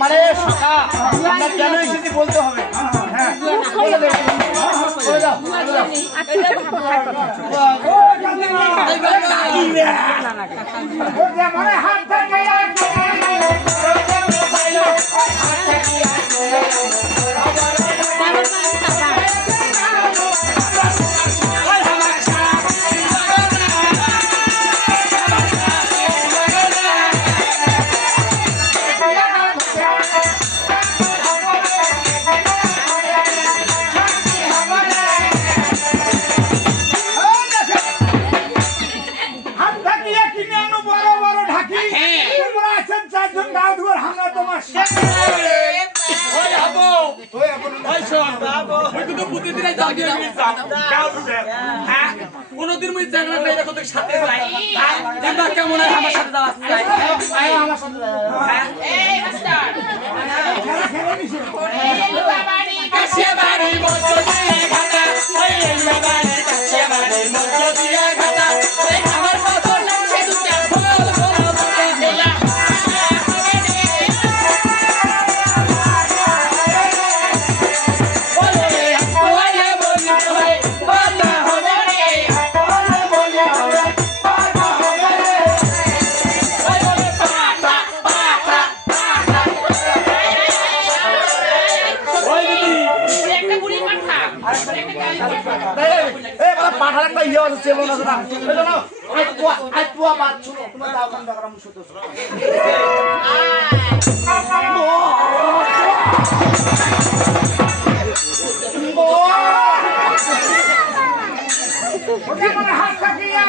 মানে শাখা আমরা কেন এসেছি বলতে হবে। হ্যাঁ বলে দাও মানে হাত থেকে কোনদিন মুই জানা নাই দেখো তোর সাথে যাই দেখবা কেমন হয় আমার সাথে যাওয়া চাই আমার সাথে এই মাস্টার বাবারি কাছে বাড়ি মতো দিয়ে ঘাটা ওই বাবারি কাছে বাড়ি মতো দিয়ে ঘাটা ওই আমার মতো লাগছে দুটা ফল ফল দিলা পাঠার একটা ইয়ে আছে সেমন আছে না বুঝলো আই তুয়া বাদ শুনো তোমার দাও কান দাও আমি শুনতে ওকে মানে হাত কাটিয়া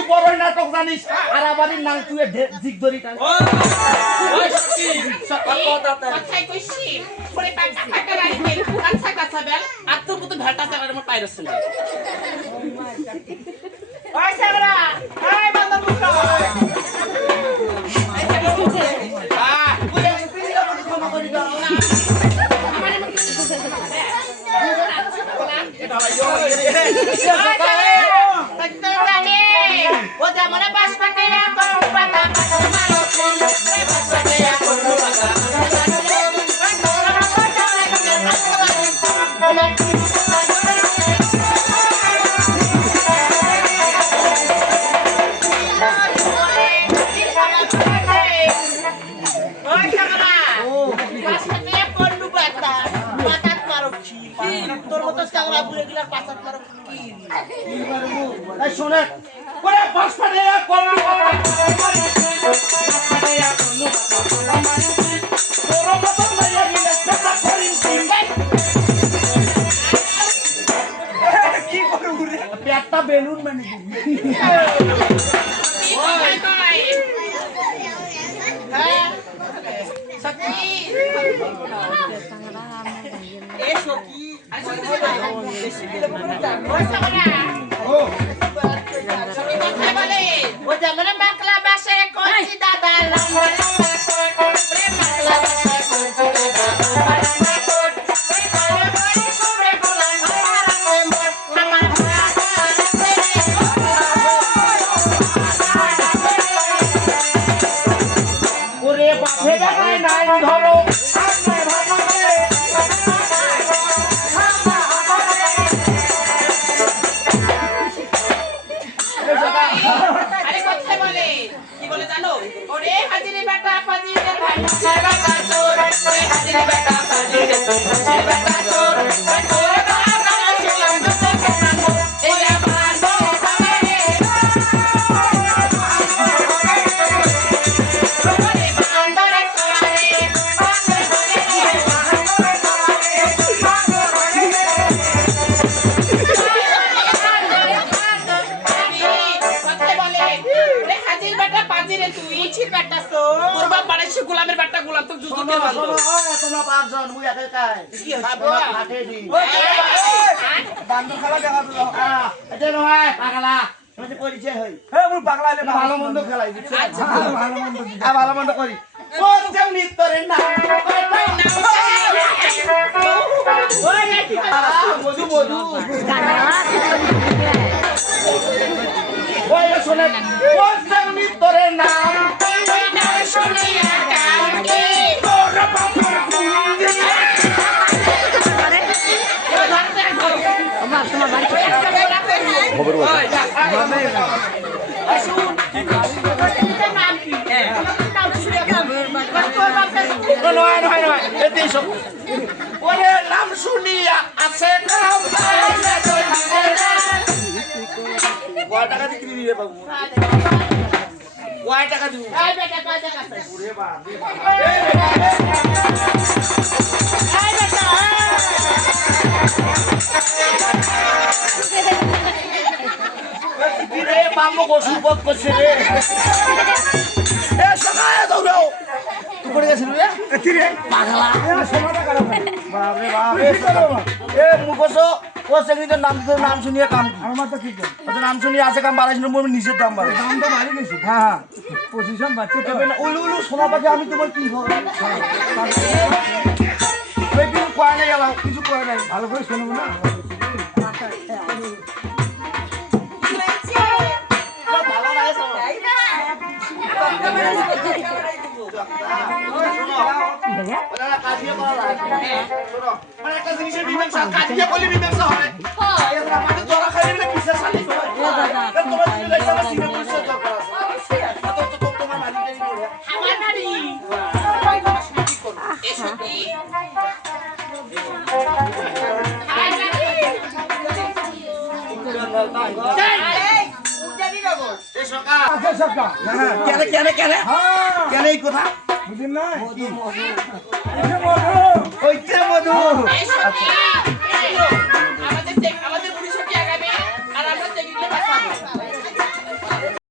তুই বড়ই নাটক জানিস আর আবারই নাং তুই জিগ ধরি টান ওই সত্যি কথা তাই কথাই কইছি পরে পাকা পাকা রাইতে কাঁচা কাঁচা বেল আর তোর মতো ভেলটা চালার আমার পাইরছ না ওই সাগরা এই বান্দর মুখ তোর মতো চাংরা বুড়ে গিলার পাঁচাত মারো কি এই শুনে ওরে বাস পাড়ে কলু পেটটা বেলুন মানে ওরে বাপে দেখায় নাই ধরো আরে কথা বলে কি বলে জানো ওরে হাজিরে বেটা ফাজিরে ভাই বেটা চোর ওরে হাজিরে বেটা ফাজিরে বেটা চোর ওই তোর বাবা ছিলাম তো কেন এই আমার সামনে ওরে বান্দরে সোনারে গোলামের বাট্টা গোলাম তো জুতো কে বাঁধলো তোমরা পাঁচজন মুই একাই কাই কি হচ্ছে হাতে দি বান্দর খেলা দেখা দিল এটা নয় পাগলা আমি পরিচয় হই হ্যাঁ মোর পাগলা হইলে ভালো মন্দ খেলাই বুঝছো আচ্ছা ভালো মন্দ ভালো মন্দ করি কোন যেও নিতরে না মধু মধু ওই শুনে কোন যেও নিতরে নাম ওরে নাম শুনিয়া আছে কয় টাকা বিক্রি দিবে বাবু কয় টাকা দিব রে বাবু গোসু পথ করছে রে এ সকালে দৌড়াও তুই পড়ে গেছিস রে কি রে পাগলা বাপরে বাপ এ মুখোশ ও সেক্রেটারির নাম শুনিয়ে কাম আমার তো ঠিক আছে ওদের নাম শুনিয়ে আছে কাম বাড়াইছিল আমি নিজের দাম বাড়াই দাম তো বাড়ি গেছি হ্যাঁ হ্যাঁ পজিশন বাড়ছে তো উলু উলু সোনা পাখি আমি তোমার কি হবে ওই কিছু কয় নাই গেলাম কিছু কয় নাই ভালো করে শুনবো না ভালো লাগে কাজিয়া করা লাগে শোনো মানে একটা জিনিসের মীমাংসা কাজিয়া করলে মীমাংসা হয় এরা মানে জরা খাইলে বলে কিসের শালি হয় তোমার দিলে লাগছে না সিমে পরিচয় দরকার আছে তো তোমার মালিকই বলে আমার বাড়ি এসো কি আচ্ছা সবটা কেন কেন কেন হ্যাঁ কেন এই কথা বুঝিন না মধু মধু মধু ওইটা মধু এসো কি